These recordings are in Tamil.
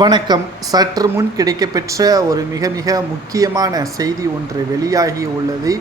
வணக்கம். சற்று முன் கிடைக்கப்பெற்ற ஒரு மிக மிக முக்கியமான செய்தி ஒன்று வெளியாகி உள்ளது.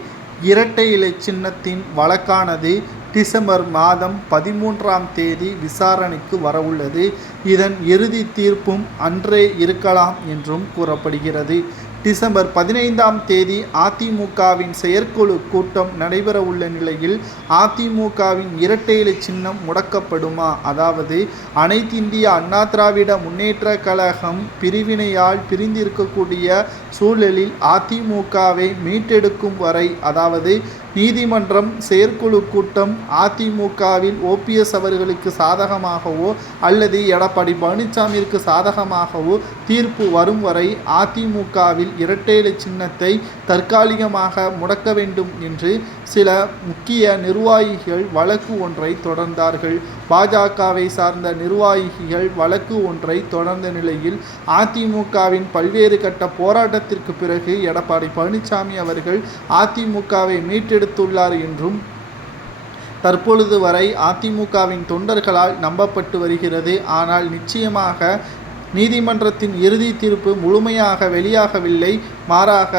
இரட்டை இலை சின்னத்தின் வழக்கானது டிசம்பர் மாதம் பதிமூன்றாம் தேதி விசாரணைக்கு வரவுள்ளது. இதன் இறுதி தீர்ப்பும் அன்றே இருக்கலாம் என்றும் கூறப்படுகிறது. டிசம்பர் பதினைந்தாம் தேதி அதிமுகவின் செயற்குழு கூட்டம் நடைபெறவுள்ள நிலையில் அதிமுகவின் இரட்டை இலை சின்னம் முடக்கப்படுமா? அதாவது அனைத்திந்திய அண்ணா திராவிட முன்னேற்ற கழகம் பிரிவினையால் பிரிந்திருக்கக்கூடிய சூழலில் அதிமுகவை மீட்டெடுக்கும் வரை அதாவது நீதிமன்றம் செயற்குழு கூட்டம் அதிமுகவில் ஓபிஎஸ் அவர்களுக்கு சாதகமாகவோ அல்லது எடப்பாடி பழனிசாமிற்கு சாதகமாகவோ தீர்ப்பு வரும் வரை அதிமுகவில் இரட்டை சின்னத்தை தற்காலிகமாக முடக்க வேண்டும் என்று சில முக்கிய நிர்வாகிகள் வழக்கு ஒன்றை தொடர்ந்தார்கள். பாஜகவை சார்ந்த நிர்வாகிகள் வழக்கு ஒன்றை தொடர்ந்த நிலையில் அதிமுகவின் பல்வேறு கட்ட போராட்டத்திற்கு பிறகு எடப்பாடி பழனிசாமி அவர்கள் அதிமுகவை மீட்டெடுத்துள்ளார் என்றும் தற்பொழுது வரை அதிமுகவின் தொண்டர்களால் நம்பப்பட்டு வருகிறது. ஆனால் நிச்சயமாக நீதிமன்றத்தின் இறுதி தீர்ப்பு முழுமையாக வெளியாகவில்லை. மாறாக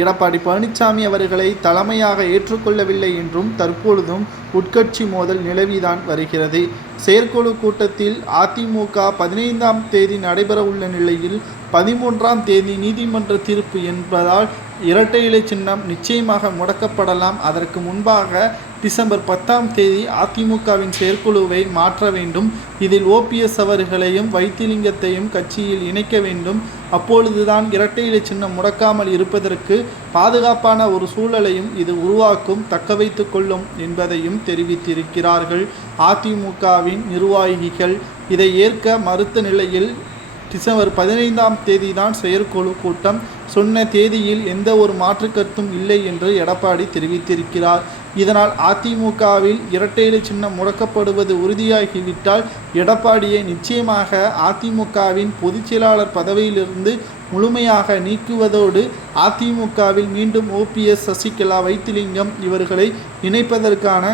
எடப்பாடி பழனிசாமி அவர்களை தலைமையாக ஏற்றுக்கொள்ளவில்லை என்றும் தற்பொழுதும் உட்கட்சி மோதல் நிலவிதான் வருகிறது. செயற்குழு கூட்டத்தில் அதிமுக பதினைந்தாம் தேதி நடைபெறவுள்ள நிலையில் பதிமூன்றாம் தேதி நீதிமன்ற தீர்ப்பு என்பதால் இரட்டை இலை சின்னம் நிச்சயமாக முடக்கப்படலாம். அதற்கு முன்பாக டிசம்பர் பத்தாம் தேதி அதிமுகவின் செயற்குழுவை மாற்ற வேண்டும். இதில் ஓபிஎஸ் அவர்களையும் வைத்திலிங்கத்தையும் கட்சியில் இணைக்க வேண்டும். அப்பொழுதுதான் இரட்டை இலை சின்னம் முடக்காமல் இருப்பதற்கு பாதுகாப்பான ஒரு சூழலையும் இது உருவாக்கும் தக்க வைத்து கொள்ளும் என்பதையும் தெரிவித்திருக்கிறார்கள் அதிமுகவின் நிர்வாகிகள். இதை ஏற்க மறுத்த நிலையில் டிசம்பர் பதினைந்தாம் தேதி தான் செயற்குழு கூட்டம் சொன்ன தேதியில் எந்த ஒரு மாற்று கருத்தும் இல்லை என்று எடப்பாடி தெரிவித்திருக்கிறார். இதனால் அதிமுகவில் இரட்டை சின்னம் முடக்கப்படுவது உறுதியாகிவிட்டால் எடப்பாடியை நிச்சயமாக அதிமுகவின் பொதுச் செயலாளர் பதவியிலிருந்து முழுமையாக நீக்குவதோடு அதிமுகவில் மீண்டும் ஓபிஎஸ் சசிகலா வைத்திலிங்கம் இவர்களை இணைப்பதற்கான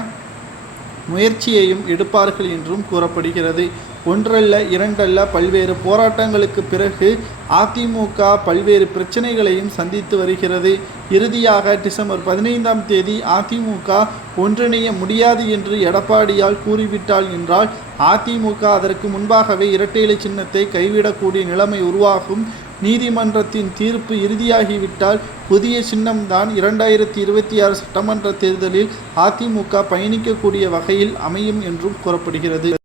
முயற்சியையும் எடுப்பார்கள் என்றும் கூறப்படுகிறது. ஒன்றல்ல இரண்டல்ல பல்வேறு போராட்டங்களுக்கு பிறகு அதிமுக பல்வேறு பிரச்சனைகளையும் சந்தித்து வருகிறது. இறுதியாக டிசம்பர் பதினைந்தாம் தேதி அதிமுக ஒன்றிணைய முடியாது என்று எடப்பாடியால் கூறிவிட்டால் என்றால் அதிமுக அதற்கு முன்பாகவே இரட்டை இலை சின்னத்தை கைவிடக்கூடிய நிலைமை உருவாகும். நீதிமன்றத்தின் தீர்ப்பு இறுதியாகிவிட்டால் புதிய சின்னம்தான் இரண்டாயிரத்தி இருபத்தி ஆறு சட்டமன்ற தேர்தலில் அதிமுக பயணிக்கக்கூடிய வகையில் அமையும் என்றும் கூறப்படுகிறது.